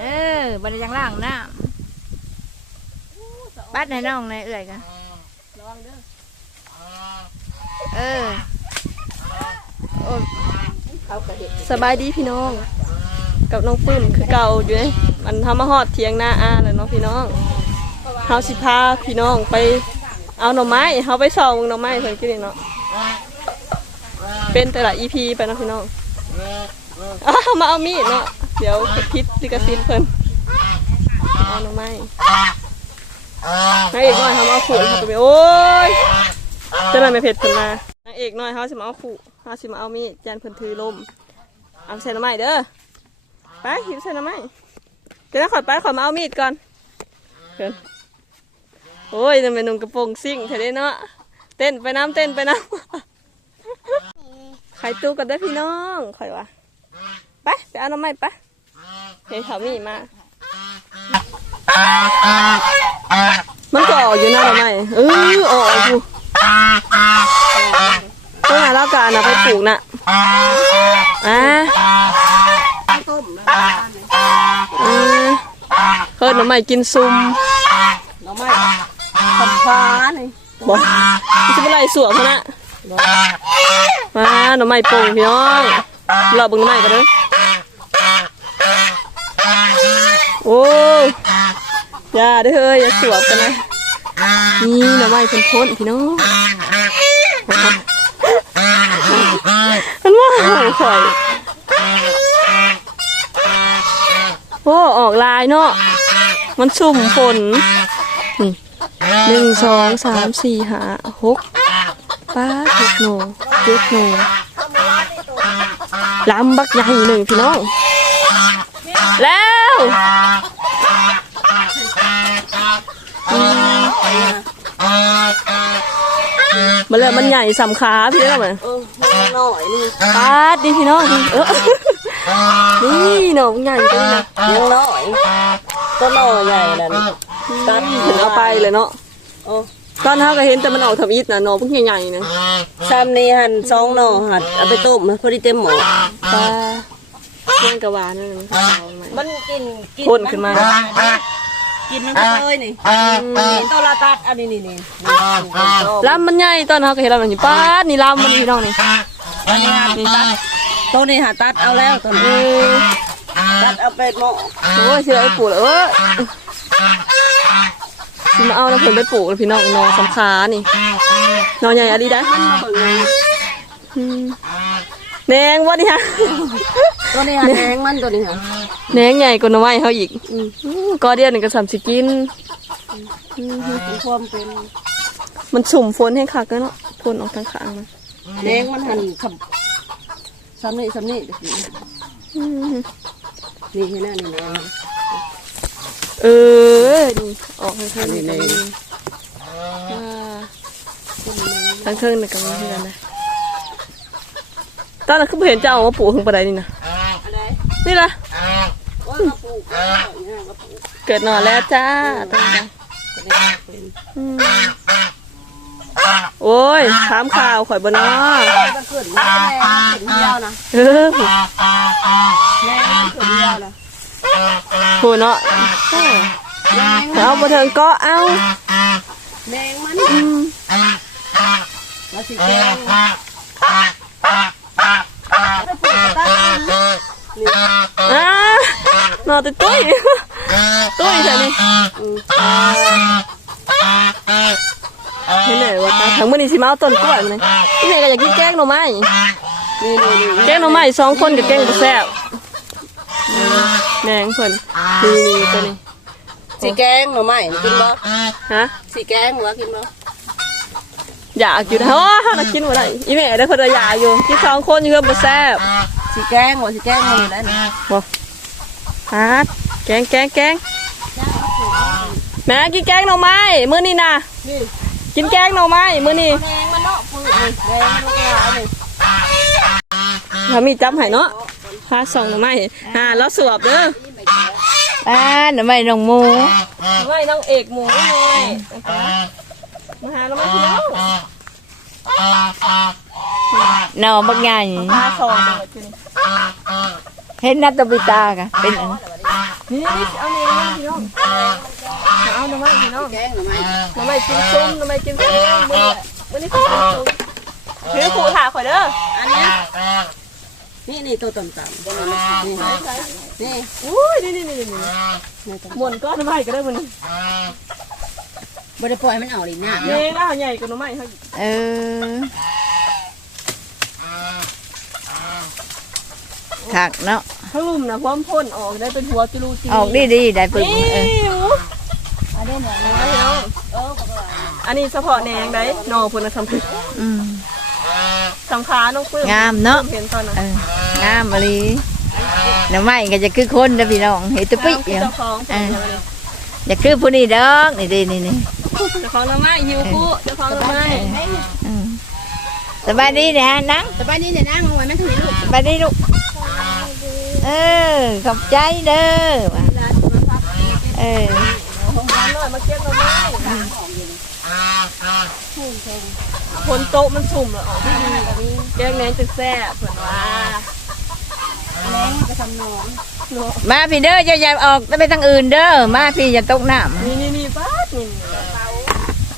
เออบันยังล่างน้ำปัดในน้องในเอื่อยกันระวังเด้อเออโอ้เขาก็เห็นสบายดีพี่น้อง กับน้องปื้มคือเก่าอยู่เลยมันทำมาฮอดเทียงหน้าอาเลยเนาะพี่น้องเฮาสิพาพี่น้องไปเอาหน่อไม้เฮาไปส่องหน่อไม้เพิ่นกินนี่เนาะเป็นแต่ละ EP ไปเนาะพี่น้องอ้าวมาเอามีดเนาะ เดี๋ยวพิษลิกซินเพิ่นเอาหน่อไม้นางเอกน้อยเฮามาเอาขู่เขาไปโอ้ยเจ้าหน่อยไม่เผ็ดเพิ่นมานางเอกน้อยเฮาสิมาเอาขู่เฮาสิมาเอามีดยันเพิ่นถือลมเอาใส่หน้ำไม้เด้อไปหิวใส่หน้ำไม้เดี๋ยวนะขอดไปขอมาเอามีดก่อนเกินโอ้ยจะเป็นนุ่งกระโปรงซิ่งเธอได้เนาะเต้นไปน้ำเต้นไปน้ำไข่ตู้กันได้อพี่น้องคอยวะไปไปเอาหน้ำไม้ไป เฮ้ยเขามีมามันก็ออกอยู่หน้าหน้ำไม้เออออกอยู่ต้องหาเล่ากานนะไปปลูกน่ะอ่าต้มนะอืมเฮิร์ดหน่อไม้กินซุมหน่อไม้ทำฟ้านี่บอกมันจะเป็นไรสวมพะนะมาหน่อไม้โป่งพี่น้องรอเบึงหน่อไม้กันเด้อ โอ้อย่าเด้อเฮ้ยอย่าสวมกันนะนี่หน่อไม้พ้นพ้นพี่น้องมันว่าหอยข่อยโอ้ออกลายเนาะมันสุ่มฝนหนึ่งสองสามสี่ห้าหกป้าหกโหนเจ็ดโหนลำบักใหญ่หนึ่งพี่น้องแล้ว มันเลยมันใหญ่สำขาพี่น้องเหมือนเออหน่อยนี่ป้าดดิพี่น้องเออนี่หนองใหญ่จังนะยังน้อยต้นหน่อใหญ่นั่นตัดถึงเอาไปเลยเนาะโอ้ตอนเท้าก็เห็นแต่มันออกทำอิฐนะหนอเพิ่งใหญ่ๆนะซ้ำนี่หั่นสองหน่อหัดเอาไปต้มให้พอดีเต็มหม้อปลา เล่นกระวานนั่นมันขาวไหมมันกินกิพ่นขึ้นมากินมันก็เลยนี่กินตัวละตัดอันนี้นี่นี่นี่ลำมันใหญ่ตอนเขาก็เห็นลำมันอยู่ป้าดนี่ลำมันพี่น้องนี่อันนี้หาตัดตัวนี้หาตัดเอาแล้วตัวเอนี้อตัดเอาไปหม้อโอ้ยเสียไอ้ปลูกแล้วเออสิมาเอาแล้วเพิ่นไปปลูกแล้วพี่น้องนอสำคานี่นอใหญ่อะดีได้ มันมาเบิ่งเลย อืม แหนงวะนี่ฮะตัวนี้หาแดงมันตัวนี้หาแหนงใหญ่กว่าหน้อไม้เขาอีกอืมก็เดียวหนึ่งก็สามสิกินมีความเป็นมันสุ่มฝนให้คักเลยเนาะฝนออกทางขางมันแดงมันหันขับซ้ำนี่ซ้ำนี่อืมนี่ที่นั่นนี่แดงเออนี่ออกทางเทิงนี่ก็มีอ่าทางเทิงนี่ก็มีเพื่อนนะ ตอนนั้นคือบ่เห็นเจ้าเอามาปลูกถึงปานใดนี่นะอะไรนี่ล่ะ ว่ามาปลูกเนี่ยมาปลูกเกิดหน่อแล้วจ้าตรงนี้ตัวนี้เป็นอืมโอ้ยถามข่าวข่อยบ่เนาะมันเกิดมาแรงมันเกิดเดียวนะเออแรงมันเกิดเดียวนะโหเนาะแรงเอาบ่เทิงก็เอาแรงมันอืมมาสิแกงไปปลูกตัดนี่ อ่าหน่อตุ้ยตุ้ยตุ้ยจ้ะนี่เห็นไหมว่าตาทั้งมื้อนี้สิมาเอาต้นกล้วยมานี่พี่แม่ก็อยากกินแกงหน่อไม้นี่นี่นี่แกงหน่อไม้สองคนกับแกงบ่แซ่บแหนงเพิ่นนี่นี่ตัวนี้สีแกงหน่อไม้กินบ่ฮะสีแกงหัวกินบ่ อยากอยู่นะโอ้เฮาน่ะกินบ่ได้อีแม่ได้เพิ่นว่าอยากอยู่กินสองคนอยู่เพิ่นบ่แซ่บสีแกงหัวสีแกงมันอยู่แล้วนี่ฮะแกงแกงแกงแม่กินแกงหน่อไม้มื้อนี้นะนี่กินแกงหน่อไม้มื้อนี้แดงมันเนาะปืนนี่แดงมันลูกหลานนี่ถ้ามีจับให้เนาะพาส่องหน่อไม้หาแล้วสวบเด้อป้าหน่อไม้น้องหมูหน่อไม้น้องเอกหมูเลย มาหาหน่อไม้พี่น้องหน่อบักใหญ่พาส่องเด้อกินเห็นนัตตบิตากะเป็นอันนี่นี่เอาเนี่ยเอาพี่น้องเอาหน่อไม้พี่น้องแกงหน่อไม้หน่อไม้กินซุ้มหน่อไม้กินซุ้มมื้อมื้อนี้กินซุ้มถือขู่ถ่าข่อยเด้ออันเนี้ยนี่นี่ตัวต่ำๆนี่นี่อุ้ยนี่นี่นี่นี่หมุนก้อนหน่อไม้ก็ได้มื้อนี้ บ่ได้ปล่อยมันเอาลิ้นหน้านี่หน้าใหญ่กว่าหน่อไม้เฮาอีกเออถักเนาะทั้งลุ่มนะพร้อมพ่นออกได้เป็นหัวจุลูจีออกดีดีๆได้ปึกนี่เออหมูอันนี้หมูพี่น้องอันนี้เฉพาะแหนงได้หนอพุ่นนะสำคัญอืมสำคัญน้องปื้มงามเนาะเห็นตอนนั้นเอองามมะลีหน่อไม้ก็จะคือคนเด้อพี่น้องเฮ็ดตุปิเอาอยู่เจ้าของเอออ ย่าคือผู้นี้ดอกนี่ดีนี่นี่เจ้าของหน่อไม้หิวคู่เจ้าของหน่อไม้อืมสบายดีเนี่ยนังแต่บ้านนี้เนี่ยนั่งลงไว้ไม่ถึงลูกสบายดีลูกเออขอบใจเด้อว่ะเออร้านหน่อยมาเก็บหน่อไม้คนโต๊ะมันสุ่มแล้วออกที่ดีแบบนี้แกงแหนงจะแซ่บเผื่อว่าแรงก็ทำนอง มาพี่เด้ออย่าอย่าออกไปทางอื่นเด้อมาพี่อย่าตกน้ำนี่นี่นี่ป้าดนี่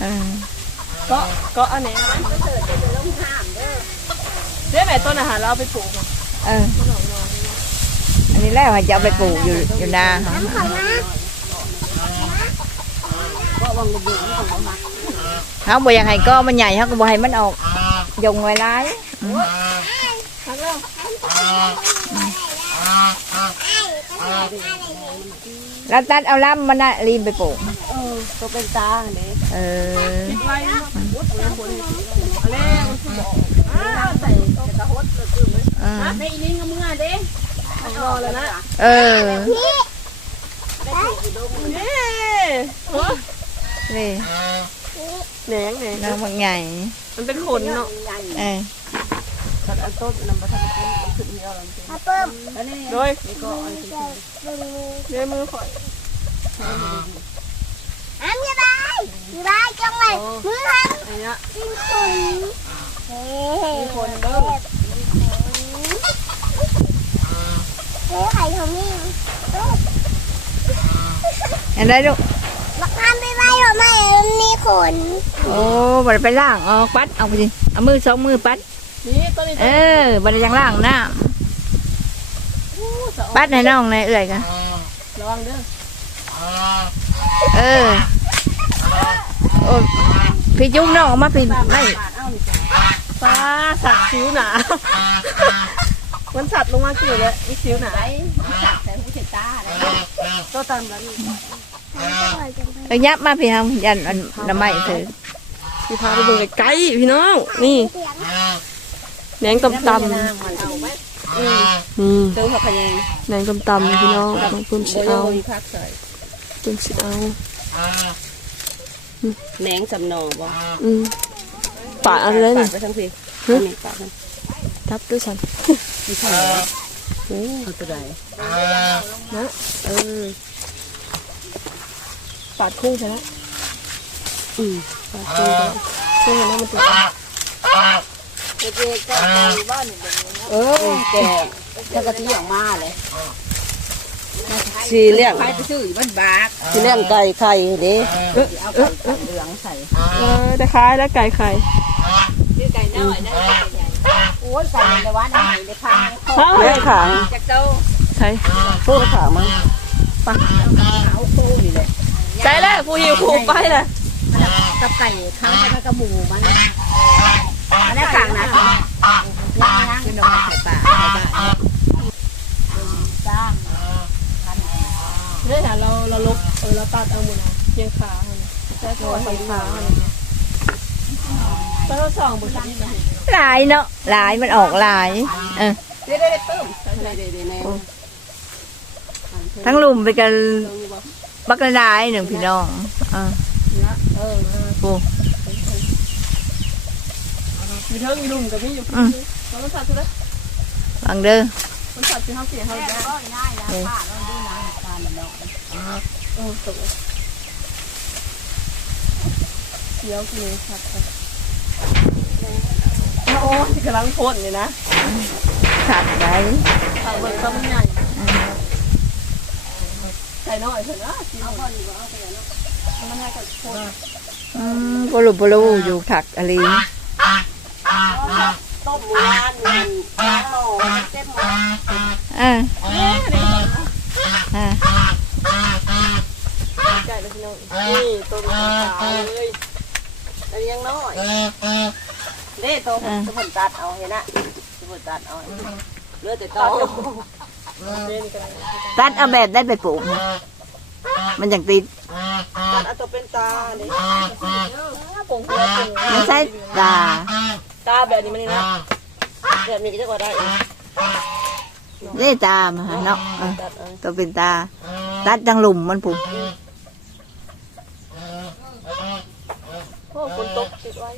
เออก็ก็อันไหนเดี๋ยวแม่ต้นอาหารเราเอาไปปลูกอะเอออันนี้แล้วจะเอาไปปลูกอยู่อยู่นาก็วางลูกบุ๋มของมาเขาบอกยังไงก็มันใหญ่เขาก็บอกให้มันออกยงไว้ร้าย พักแล้วตัดเอาล่ำมันน่ะรีบไปปลูกเออตัวเป็นตาเด้เออไว้เนาะวุ้ดเอาคนนี้เอาแล้วมันคือบอกอ้าวใส่กระหดกระตือเลยเออในก็เมื่อเด้เอารอแล้วนะเออนี่โอ้นี่แหนงแหนงน้องบางใหญ่มันเป็นขนเนาะเออตัดอันต้นนำมาทำเป็น มันขึ้นนี่เอาลงแล้วนี่โดยนี่ก็อันที่เดี๋ยวมือข่อยอ้ำอย่าได้อย่าได้จังเลยมือหันอันเนี้ยกินคนเฮ้มีคนเด้อเฮ้ไข่ของนี่เห็นได้ลูกบักทำไปไว้หรอไม่มันมีขนโอ้บัดไปล่างออกปัดเอาไปสิเอามือสองมือปัด นี่ต้นนี้เออบัดยังล่างน้ำปัดให้น้องในเอื่อยกันระวังเด้อเออโอ้พี่จุ้งน้องออกมาพี่ไม่ปลาสัตว์สิวหนามันสัตว์ลงมากี่เลยมีสิวหนาใส่หูเช็ดตาเลยก็ตามแล้วนี่เอายับมาพี่ทำยันอันน้ำไม้เถอะพี่พาไปดูไกลๆพี่น้องนี่ แหนงตำตำมันเอาไหมนี่เติมผักขยงแหนงตำตำพี่น้องน้องเพิ่มสิเดี๋ยวเอามีผักใส่เพิ่มสิเอาแหนงสำนอบ่อืมปาดอะไรปานี่ดไปทั้งทีอันนี้ปาดมันทับด้วยฉันไม่ใช่โอ้เอาตัวใดนะเออปาดครึ่งใช่ไหมอืมปาดครึ่งไปครึ่งนั้นมันตัวเออแก่แล้วก็ที่ออกมาเลยสีเลี้ยงใครไปซื้ออยู่บ้านบากสีเลี้ยงไก่ไข่เด้เอาไก่เหลืองใส่เออแต่คล้ายแล้วไก่ไข่โอ้ยใส่ในวัดไหนในทางฮะเลี้ยงขางจากเจ้าใช่พูดขางมั้งปักเอาคู่นี่เลยใช่แล้วผู้หิวผูกไปเลยกับไก่ข้างกับกระหมูมัน อันนี้ขางนะย่างย่างเป็นอกไก่ป่าไข่ป่าจ้างเนี่ยค่ะเราเราลบเออเราตัดเอาหมดนะเพียงขาเนี่ยใช่ตัวสองขาเนี่ยแล้วเราสองบุญที่ไหลายเนาะหลายมันออกหลายเออเดี๋ยวเตึ้มทั้งลุมไปกันบักละลายหนึ่งพี่น้องออเออโอ้ มีเทิงมีลุมกับมีอยู่เราต้องสัตว์ใช่ไหมฟังเด้อมันสัตว์ที่เขาเสียเขาได้เออตกเดี๋ยวกินสัตว์โอ้ยกำลังพ่นเลยนะขาดไว้สัตว์เบิกต้นใหญ่ส่น้อยเพิ่นนะเอาคนอยู่เอาไปเนาะมันให้กับคนอืมบลูบลูอยู่ถักอะไร ต้มหมูร้านนี่ล้างหม้อเต็มหม้ออ่าเนี่ยนี่อ่าไก่เลยพี่น้องนี่ต้มขาวเลยอันนี้ยังน้อยเด้ต้มสมุนตัดเอาเห็นนะสมุนตัดเอาเลือดแต่ต้มเด่นกันตัดเอาแบบได้ไปปลูกมันอย่างติดตัดเอาตัวเป็นตาเลยปงหัวปงมันใช่ตา ตาแบบนี้มันนี่นะแบบนี้ก็จะว่าได้ได้ตามาเนาะเออตัดเอาตัวเป็นตา ตัดจังหลุมมันปลูกโอ้ฝนตกติดไว้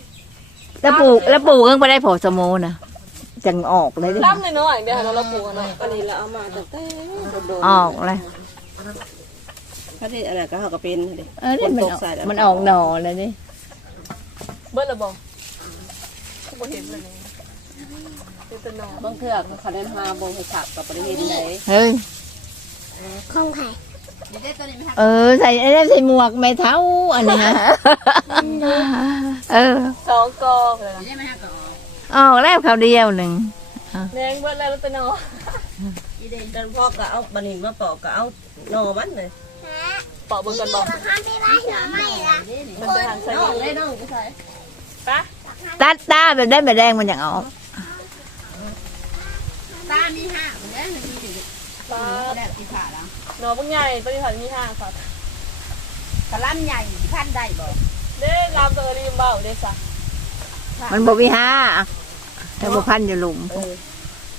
แล้วปลูกแล้วปลูกเพิ่งไปได้ผอสมโมนะจังออกเลยดิล้ำเลยเนาะเดี๋ยวเราเราปลูกเนาะอันนี้เราเอามาตั้งแต่โดนออกเลยถ้าที่อะไรก็เขาก็เป็นเลยเออนี่มันออกมันออกหน่อเลยนี่ เบิ้ลระบอกเขา บ่เห็นเลยเป็นต้นนอบางเทือกเขาเดินหาบงให้ขับกับประเทศไหนเฮ้ยของใครเออใส่ไอ้นั่นใส่หมวกไม่เท้าอันนี้ฮะเออสองกองเลยได้ไหมฮะก็ออกแล้วคราวเดียวหนึ่งแดงเบิ้ลแล้วต้นนออีเดนดันพ่อก็เอาบันินมาปอกก็เอานอมันเลยปอกเบิ่งกันบอกมาข้ามไปบ้านหนูไม่ละมันไปทางใส่น้องเลยน้องไปใส่ปะ ตัดตาแบบได้แบบแดงมันอย่างออกตามีห้าเด้อมีถึงปลาแล้วที่ผ่าแล้วหนอบางใหญ่ปฏิหันมีห้าค่ะกระลำใหญ่พันได้บ่เด้ลามตัวรีมเบาเด้สะมันบอกวิห้าแต่บพันอยู่หลุม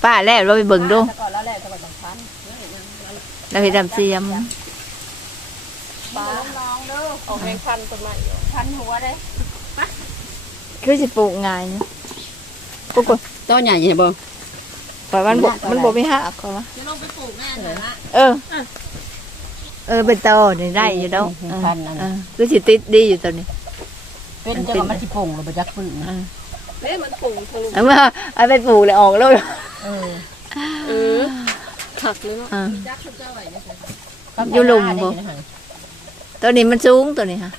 ป้าแล้วเราไปเบิ่งดูแต่ก่อนแล้วแหละแต่ก่อนสองพันเราไปดำเสียมปลาลองดูออกแมงพันต้นไม้อยู่พันหัวเลย คือสิปลูกง่ายนะปลูกต้นใหญ่เนี่ยบ่ปล่อยมันบมันบอกวิห้าก็ว่าจะลงไปปลูกแม่เลยฮะเออ เออเป็นโตนี่ได้อยู่แล้วเป็นพันอันเออคือสิติดดีอยู่ตัวนี้ เป็นจังหวะมันสิปงหรือบ่จักปืนเออเด้มันปุ่งทะลุเอามาเอาไปปลูกเลยออกแล้วเออเออหักเลยเนาะอ่าจักคือเจ้าไว้เนี่ยอยู่หลุมบ่ตัวนี้มันสูงตัวนี้ค่ะ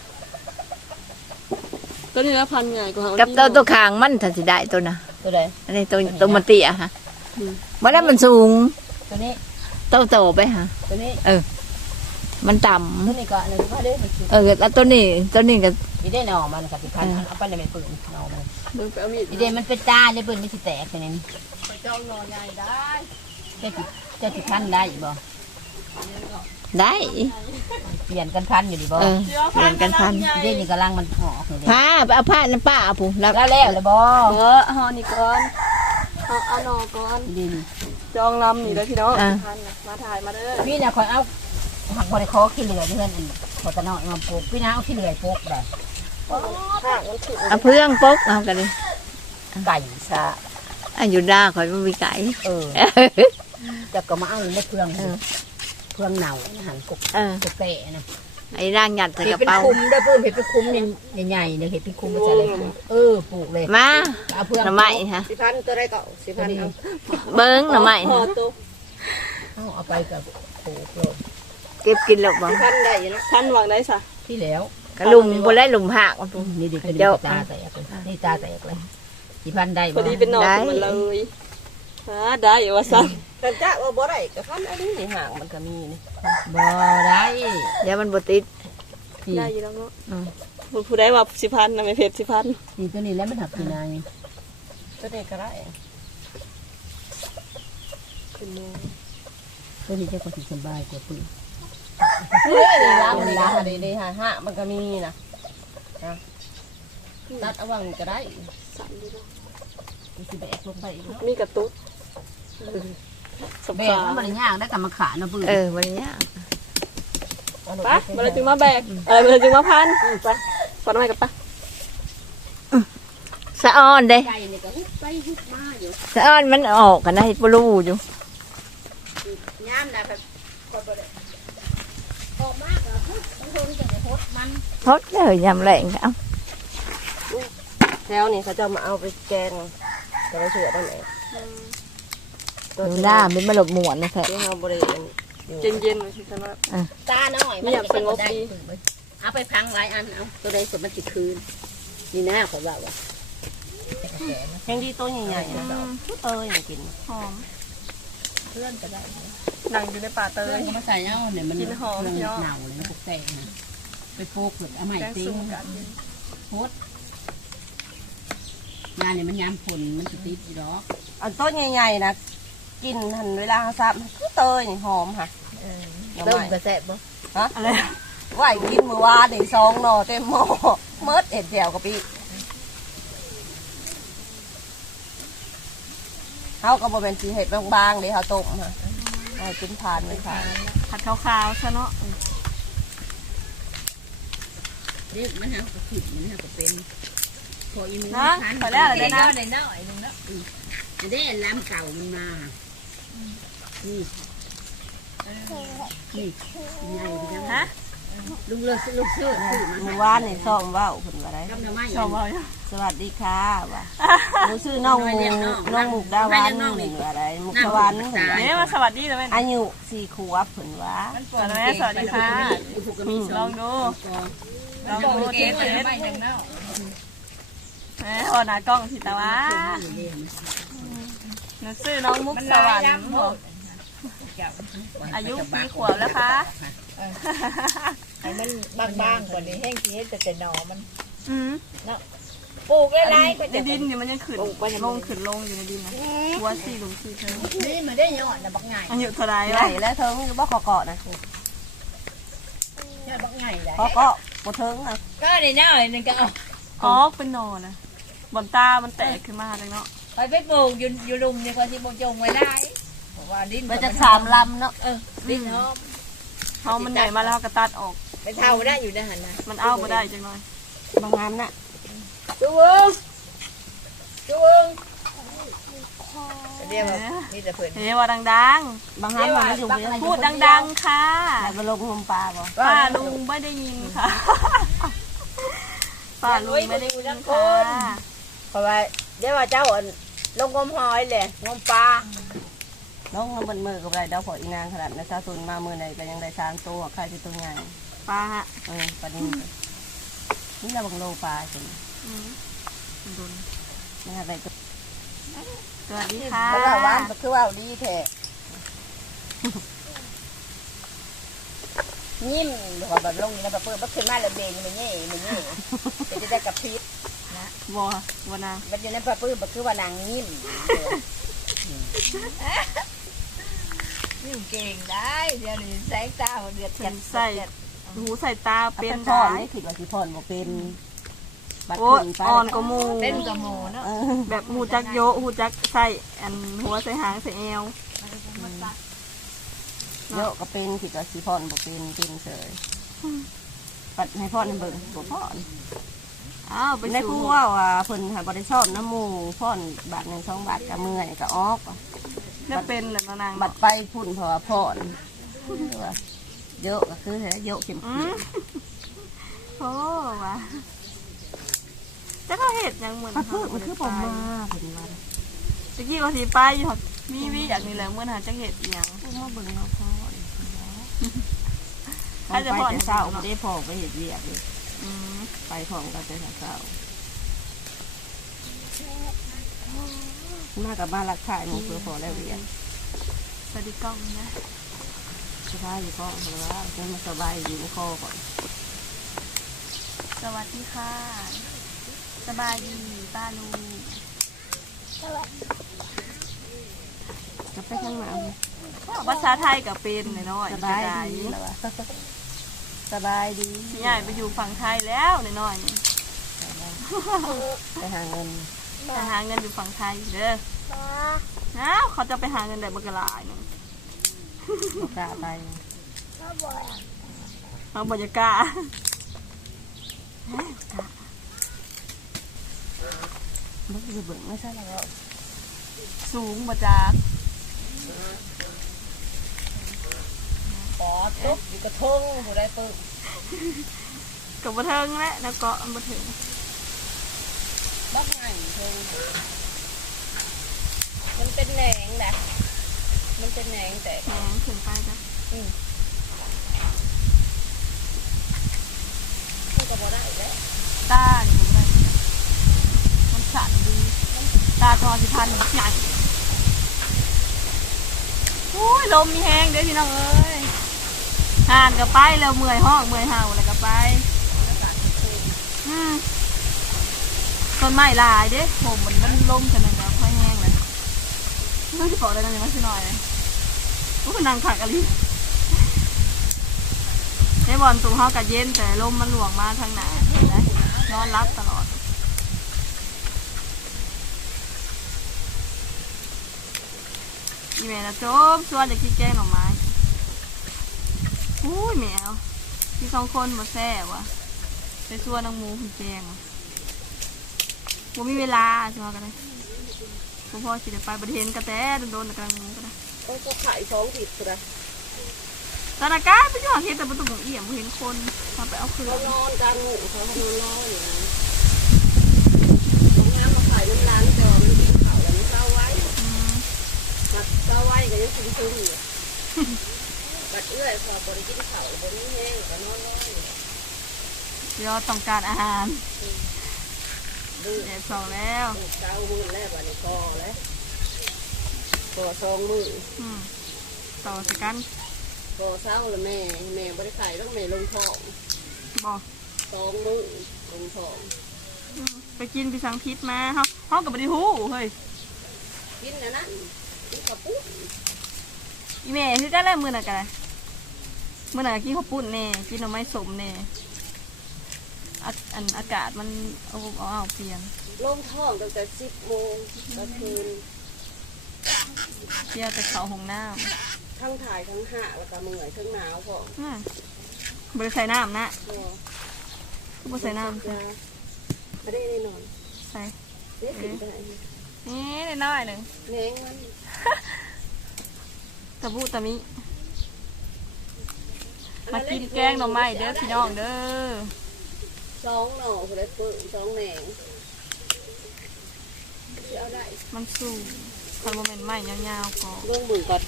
ตัวนี้ละพันใหญ่กว่ากับตัวตัวคางมันถ้าสิได้ตัวน่ะตัวใดอันนี้ตัวตัวมันเตี้ยค่ะมันนั้นมันสูง ตัวนี้โตโตไปค่ะตัวนี้มันต่ตัวนี้ก็อันนี้ก็ได้มันคือำเออแล้วตัวนี้ตัวนี้ก็อีเดนออกมันกับสิพันเอาไปเลยไม่ปืนเอามันเบิ่งไปเอามีดอีเดนมันเป็นตาเลยปืนไม่สิแตกอย่างนี้เจ้าหน่อใหญ่ได้เจ้าสิเจ้าสิพันได้บ่ ได้ เปลี่ยนกันพันอยู่ดิบ่เออเปลี่ยนกันพันอีเดนนี่กำลังมันออกอยู่ดิผ้าไปเอาผ้าน้ำป้าเอาผู้แล้วแล้วแล้วเลยบ่เออเอานี่ก่อนเอาเอาหน่อก่อนอีเดนจองลำนี่เลยพี่น้องพันน่ะมาถ่ายมาเด้อพี่น่ะคอยเอาหักบ่ได้ขอขี้เหลือเพื่อนอันขอตะนอยมาปลูกพี่น่ะเอาขี้เหลือปลูกได้ห่างมันถึงเอาเพื่องปกเอากันเลยไก่ซะอันอยู่ด้าคอยมันมีไก่เออจะก็มาเอาในเพื่องเพื่อ งเหนาหันกุกเออกุกเตะนะไอ้ร่างหยัดใส่เห็กดระเป็นเป๋า คุ้มได้เพิ่มเห็ดเป็นคุ้มเนี่ยใหญ่ๆเนี่ยเห็ดเป็นคุ้มมาจะเลยเออปลูกเลยมาเอาเพื่องหน่อไม้ฮะ สิพันตัวใดก็สิพันเอาเบิ้งหน่อไม้พอฮะตัวเอาเอาไปกับปลูกเลยเก็บกินหรอกบ่พันได้อยู่นะพันวางได้ซะที่แล้วกระลุมบนได้หลุมหักมันนี่ดิเป็นเดี๋ยวตาแตกเลยนี่ตาแตกเลยสี่พันได้พอดีเป็นหน่อขึ้นมาเลย ฮะได้อยู่ว่าซั่นกันจ้าว่าบ่ได้ก็พันอันนี้นี่ห่างมันก็มีนี่บ่ได้เดี๋ยวมันบติดนี่ได้อยู่แล้วเนาะอืมผู้ผู้ได้ว่าสิพันนะไม่เพชรสิพันนี่ตัวนี้แล้วมันหักกี่นายตัวนี้ก็ได้ขึ้นมาตัวนี้จะก็สิสบายกว่าปืนเฮ้ยล้างล้างอันนี้ฮะฮะมันก็มีนะตัดเอาวังก็ได้สั่นดีเนาะสิแบกลงไปอีกเนาะมีกระตุ้ด สแบบากมันยากได้กับมาขาเนาะปืนเออมันยากปะมันเลยจึงมาแบกอะไรมันเลยจึงมาพันไปฟันไม่กับปะสะอ้อนเด้ไก่เนี่ยก็ฮุบไปฮุบมาอยู่สะอ้อนมันออกกันได้ปลูอยู่ย่ามนะแบบออกมากเหรอฮุบมันคงจะได้ฮดมันฮดเลยยำแรงเอาแถวนี่เขาจะมาเอาไปแกงแต่เราเชื่อได้ไห นดูหน้ามันมาหลบหมวนนะแท้ที่เราบริเวณเย็นๆไว้สิซั่นว่าตาน้อยเงียบสงบดีเอาไปพังหลายอันเอาตัวใดสุดมันสิคืนนี่นะขอว่าว่ายังดีตัวใหญ่ๆนะเอออย่างกินหอมเพื่อนก็ได้นั่งอยู่ในป่าเตเพื่อนยก็มาใส่เอาเนี่ยมันกินหอมเครื่องเนาะเน่าเลยนะพวกแตงนะไปโปกเกิดเอาใหม่แกงติ้งส้มกันโพดงานเนี่ยมันยามฝนมันสิติดอยู่ดอกอันต้นใหญ่ๆนะ กินหันเวลาซับคือเตยนี่หอมค่ะเริ่มกระแสบบ่ฮะอะไรไหวกินมือวานนี่ซองหน่อเต็มหม้อเมิดเอ็ดแถวกะปิเขาก็บอเป็นสีเห็ดบางๆเดี๋ยวเขาต้มค่ะเอากินผ่านไม่ผ่านผัดขาวๆซะเนาะเรียกมันหาก็ผิดมันหาก็เป็นพออีนึงนะขอแล้วเลยนะได้น้อยนึงเนาะจะได้ล้ำเก่ามันมา นี่นี่ใหญ่ดีจังฮะลุงเลิศลุงเชื่อชื่อมันมือวานนี่ซองเว่าวคนว่าไรกำลังไม่ชอบเอาอยู่สวัสดีค่ะว่ะหนูชื่อน้องมูน้องมุกดาวันหนึ่งอะไรมุกสวรรค์เพิ่นว่านี่มาสวัสดีเลยแม่อายุสี่ขวบเพิ่นว่าสวัสดีแม่สวัสดีค่ะผูกกระมีสลอองงดูกองลองดูเทสเทสแม่หัวหน้ากล้องสิตาวะหนูชื่อน้องมุกสวรรค์ อายุกี่ขวบแล้วคะให้มันบางๆกว่านี้แห้งทีให้แต่แต่หนอมันอืมปลูกหลายๆก็ในจะดินเนี่ยมันยังขึ้นลงขึ้นลงอยู่ในดินนะหัวสี่หลุมสี่เธอนี่มันได้ยอดนะบักใหญ่อายุเท่าไรใหวะญ่แล้วเทิงหรือว่าขอเกาะนะยอดบักใหญ่เลยขอเกาะบ่เทิงนะก็ได้น้อยนึงก็เอาอ๋อเป็นนอนนะบนตามันแตกขึ้นมาเลยเนาะไปไปปลูกอยู่อยู่ลุมเนี่ยคนที่โมจงไว้ได้ เพราะว่าดินมันจะสามลำเนาะเออดินหอมเขามันใหญ่มาแล้วก็ตัดออก ไปเท่าได้อยู่ในหันนะมันเอาบ่ได้จังหน่อยบางงานน่ะจูวงจูวงเรียกว่านี่แต่เพื่อนเฮ้ว่าดังบางงานมันอยู่เยอะๆพูดดังๆ ค่ะแต่ไปลงลมปลาบ่ป้าลุงไม่ได้ยินค่ะป้าลุงไม่ได้ยินค่ะเพราะว่าเดี๋ยวว่าเจ้าลงงมหอยเลยงมปลา น้องมันมือกับไรเดาพออีนางขนาดในซาตุนมามือไหนก็ยังได้สามตัวใครเป็นตัวใหญ่ป้าฮะเออปลานิ่มนี่เราบังโลปลาจนอืมโดนนี่อะไรตัวสวัสดีค่ะเพราะว่าหวานก็คือว่าดีแท้ยิ้มเพราะแบบลงนี่นะแบบเปิดบักขึ้นมาแล้วเบงมันเงี้ยมันเงี้ยจะได้กับพริษบัวบัวนางมันอยู่ในปลาปื้มก็คือว่านางยิ้ม ยิ้มเก่งได้ เดี๋ยวนี้แสงตาเดือดเป็จัดนใส่หูใส่ตาเป็เป็นนพ่อได้นี่ผิดว่าสิพ่อนบ่เป็นบัดโอ้ขึ้นไปอ่อนกว่าหมูเป็นกระโมเนาะเออแบบหูจักโยะหูจักใส่อันหัวใส่หางใส่เอวเยอะก็เป็นผิดว่าสิพ่อนบ่เป็นเป็นเฉยปัดให้พ่อนให้เบิ่งบ่พ่อนอ้าวไปในสู่ครัวว่าเพิ่นหาบ่ได้ชอบน้ำหมูพ่อนบาทหนึ่งสองบาทก็เมื่อยก็ออก เนี่ยเป็นแหละนางบัดไปพุ่นเพราะว่าพ่อนว่าเยอะก็คือเยอะเข็มอืขีมโอ้ว่ะจะเขาเห็ดยังเหมือนปลาเพิ่มมันคือผมมาเพิ่นมาตะกี้ก็ทีไปอยู่ค่ะมีวิอย่างนี้แหละเมื่อหาจังเห็ดอหย่างเพิ่นมาเบิ่งเราพ่อนถ้าจะไปพ่อนแต่เช้าไม่ได้พ่อไปเห็ดเวียกเลยอืมไปพร้อมกันแต่เช้า มากับมาลักถ่ายหมูเพื่อพอได้เวียกสวัสดีกล้องนะสบายอยู่ก็เพราะว่าจะมาสบายอยู่ในคอก่อนสวัสดีค่ะ สบายดีป้าลุงจะไปข้างหน้าเลยภาษาไทยกับเป็นน้อยๆสบายดีแล้ววะสบายดีพี่ใหญ่ไปอยู่ฝั่งไทยแล้วน้อยๆนี่ไปหาเงิน ไปหาเงินอยู่ฝั่งไทยเด้อน้าวเขาจะไปหาเงินได้บักกะลายหนึงบอกกล้าไปมาบรรยากล้าศมันคือเบิ่งไม่ใช่แล้วสูงมาจากขอตบอยู่กระทงผู้ใดปึ้งกับบัเทิงและแล้วก็บัเทิงบักใหญ่เพิ่ง มันเป็นแหนงนะมันเป็นแหนงแต่แหงขึ้นไปจ้ะเอตาอยู่บ่ได้มันสั่นดีตาทอสิพันใหญ่โอ้ยลมมีแห้งเด้อพี่น้องเอ้ยห่านก็ไปแล้วเมื่อยห้องเมื่อยเห่าแล้วก็ไปอืม ต้นไม้ลายเด้ผมมันมันลมขนาดนั้นค่อยแห้งเลยต้องสิบอกอะไรนั่นยังไม่ใช่หน่อยเลยโอ้ยนางขักอะไรในบอลตูเฮากับเย็นแต่ลมมันหลวงมาทางหนาเห็นไหมนอนรับตลอดอีเมลนะจมชวนจะกินแกงหน่อไม้อุ้ยแมวพี่สองคนมาแซ่ว่ะไปชวนน้องมูคุณแกง ว่ะบ่มีเวลาชวนกันเลยพ่อพ่อสิได้ไปประเทศกระแตโดนๆกลางหมูก็ได้ต้องก็ขายสองผิดเลยตอนอากาศไปจอดเห็นแต่ประตูของเอี่ยมบ่เห็นคนมาไปเอาคืนเขานอนกันหมูเขานอนนอนอยู่นะต้องน้ำมาขายน้ำร้านแต่ว่ามันกินข้าวแล้วมันเศร้าไว้อืมมัดเศร้าไว้ก็ยังซึ้งซึ้งอยู่บัดเอื้อยพอบริกินข้าวบนนี้แห้งก็นอนนอนอยู่เดี๋ยวต้องการอาหารดื้อ แดดสองแล้วเช้ามือแรกวันนี้พอแล้วพอสองมืออืมต่อสักกันพอเช้าแล้วแม่ แม่บริขายต้องแม่ลงทองบอกสองมือลงทองไปกินไปสังพิษมาเฮาเฮากับบ่ได้ฮู้เฮ้ยกินนะนั่นกินกระปุกอีแม่คือกันแล้วมื้อน่ะกันมื้อน่ะกินข้าวปุ้นแน่กินหน่อไม้สมแน่ อะอันอากาศมันเอาเอาเอาเปลี่ยนลงท้องตั้งแต่สิบโมงกลางคืนเที่ยวแต่เขาห้องน้ทั้งถ่ายทั้งหะแล้วก็เมื่อยทั้งหนาวพอำอืมบ่ได้ใส่น้ำนะพอคือบ่ใส่น้ำยาไม่ได้แน่นอนใส่เสียสิไปไหนนี่น้อยๆหนึงแหนงมันตะบุตะมิมากินแกงหน่อไม้เด้อพี่น้องเด้อ สองหน่อคนละปืนสองแหนงที่เอาได้มันสูงคันบ่แม่นไม้ยาวๆก็เบื้องมือก่อน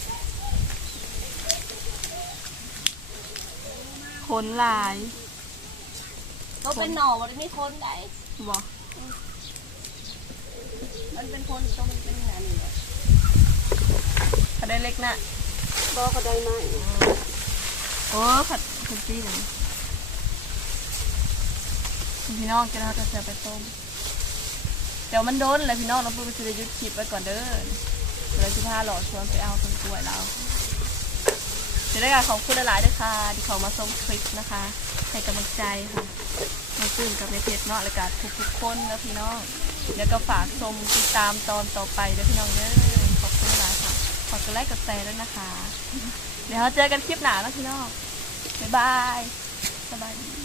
ขนหลายก็เป็นหน่อมันไม่คนได้บ่มันเป็นคนต้องมันเป็นงานนี่แหละถ้าได้เล็กนะก็เขาได้ไหมโอ้ผัดผัดซีเลย พี่น้องจะเราจะเสียไปต้มเดี๋ยวมันโดนเลยพี่น้องเราพูดไปจะยุดคลิปไว้ก่อนเด้อเดี๋ยวจะพาหล่อชวนไปเอาต้นกล้วยเราจะได้การขอบคุณหลายๆด้วยค่ะ ที่เขามาชมคลิปนะคะให้กำลังใจค่ะมาตื่นกับในเพจเนาะและการทุกๆคนนะพี่น้องแล้วก็ฝากชมติดตามตอนต่อไปเด้อพี่น้องเด้อขอบคุณหลายค่ะฝากกดไลค์กดแชร์ด้วยนะคะ เดี๋ยวเจอกันคลิปหน้าแล้วพี่น้องบ๊ายบายสบายดี